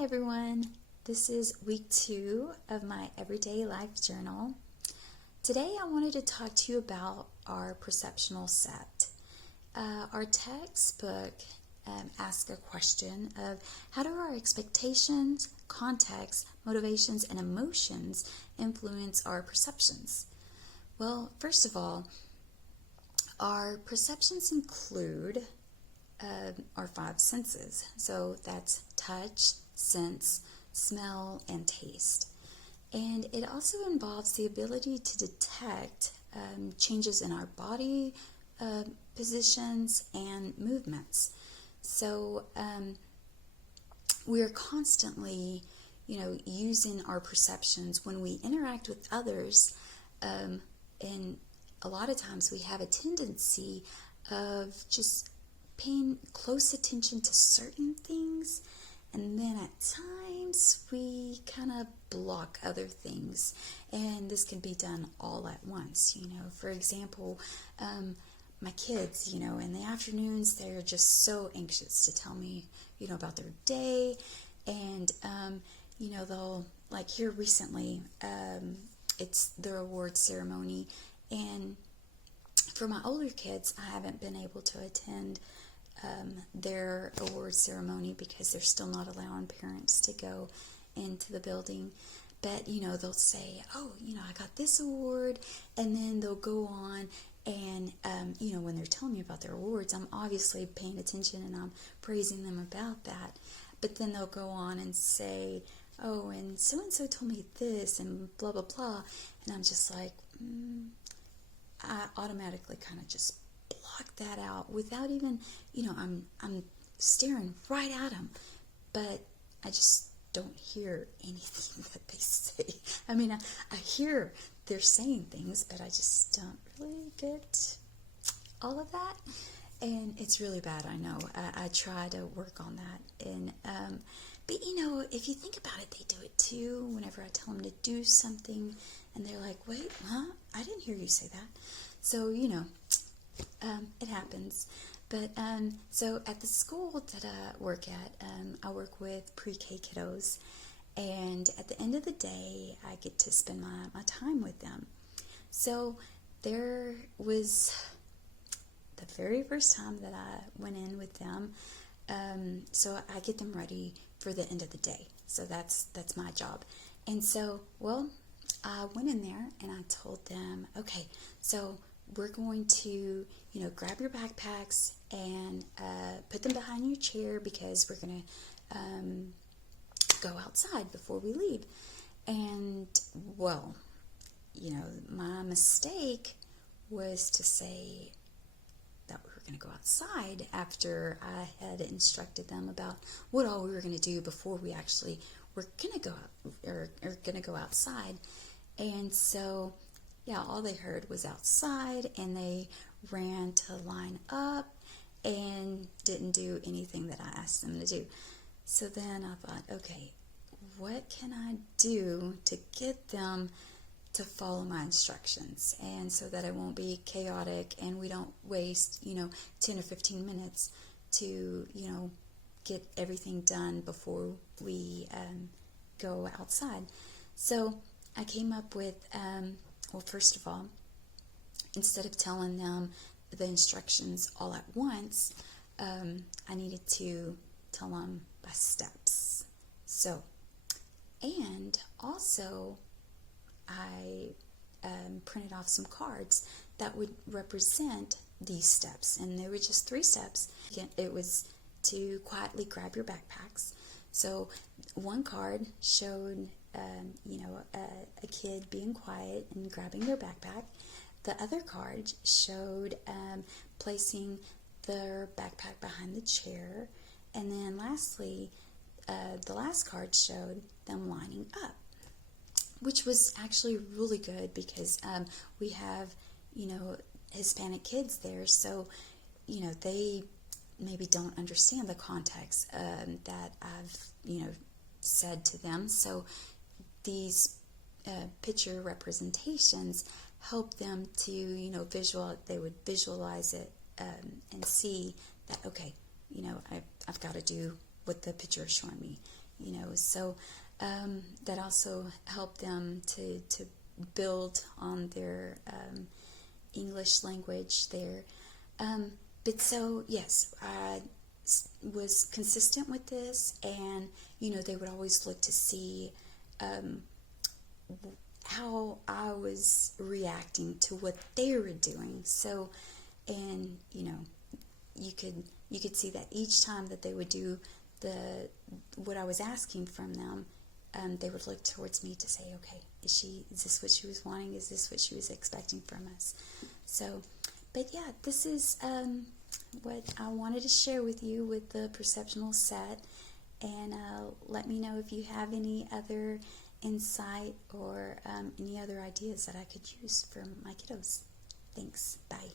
Hi everyone, this is week 2 of my Everyday Life Journal. Today I wanted to talk to you about our perceptional set. Our textbook asks a question of how do our expectations, context, motivations, and emotions influence our perceptions? Well, first of all, our perceptions include our 5 senses. So that's touch, sense, smell, and taste. And it also involves the ability to detect changes in our body positions and movements. So we are constantly, using our perceptions when we interact with others. And a lot of times we have a tendency of just paying close attention to certain things, and then at times we kind of block other things, and this can be done all at once. For example, my kids, in the afternoons, they're just so anxious to tell me, about their day, and they'll, like here recently, it's their award ceremony, and for my older kids, I haven't been able to attend their award ceremony because they're still not allowing parents to go into the building. But, they'll say, oh, I got this award, and then they'll go on and, when they're telling me about their awards, I'm obviously paying attention and I'm praising them about that. But then they'll go on and say, oh, and so told me this and blah, blah, blah. And I'm just like, I automatically kind of just block that out without even, I'm staring right at them, but I just don't hear anything that they say. I mean, I hear they're saying things, but I just don't really get all of that, and it's really bad. I know. I try to work on that, and but if you think about it, they do it too. Whenever I tell them to do something, and they're like, "Wait, huh? I didn't hear you say that." So it happens. But so at the school that I work at, I work with pre-K kiddos, and at the end of the day, I get to spend my time with them. So there was the very first time that I went in with them, so I get them ready for the end of the day. So that's my job. And so, I went in there and I told them, okay, so we're going to, grab your backpacks and put them behind your chair because we're going to go outside before we leave. And, my mistake was to say that we were going to go outside after I had instructed them about what all we were going to do before we actually were going to go out, or going to go outside. And so, all they heard was outside, and they ran to line up and didn't do anything that I asked them to do. So then I thought, okay, what can I do to get them to follow my instructions, and so that it won't be chaotic and we don't waste 10 or 15 minutes to get everything done before we go outside. So I came up with first of all, instead of telling them the instructions all at once, I needed to tell them by steps. So, and also I printed off some cards that would represent these steps, and there were just 3 steps. It was to quietly grab your backpacks. So one card showed a kid being quiet and grabbing their backpack. The other card showed placing their backpack behind the chair. And then lastly, the last card showed them lining up, which was actually really good because we have, Hispanic kids there. So, they maybe don't understand the context that I've, said to them. So these picture representations help them to, they would visualize it and see that, okay, I've got to do what the picture is showing me. So that also helped them to build on their English language there. But so, yes, I was consistent with this, and, they would always look to see how I was reacting to what they were doing. So, and, you could see that each time that they would do what I was asking from them, they would look towards me to say, okay, is this what she was wanting? Is this what she was expecting from us? So, but yeah, this is what I wanted to share with you with the perceptional set. And let me know if you have any other insight or any other ideas that I could use for my kiddos. Thanks. Bye.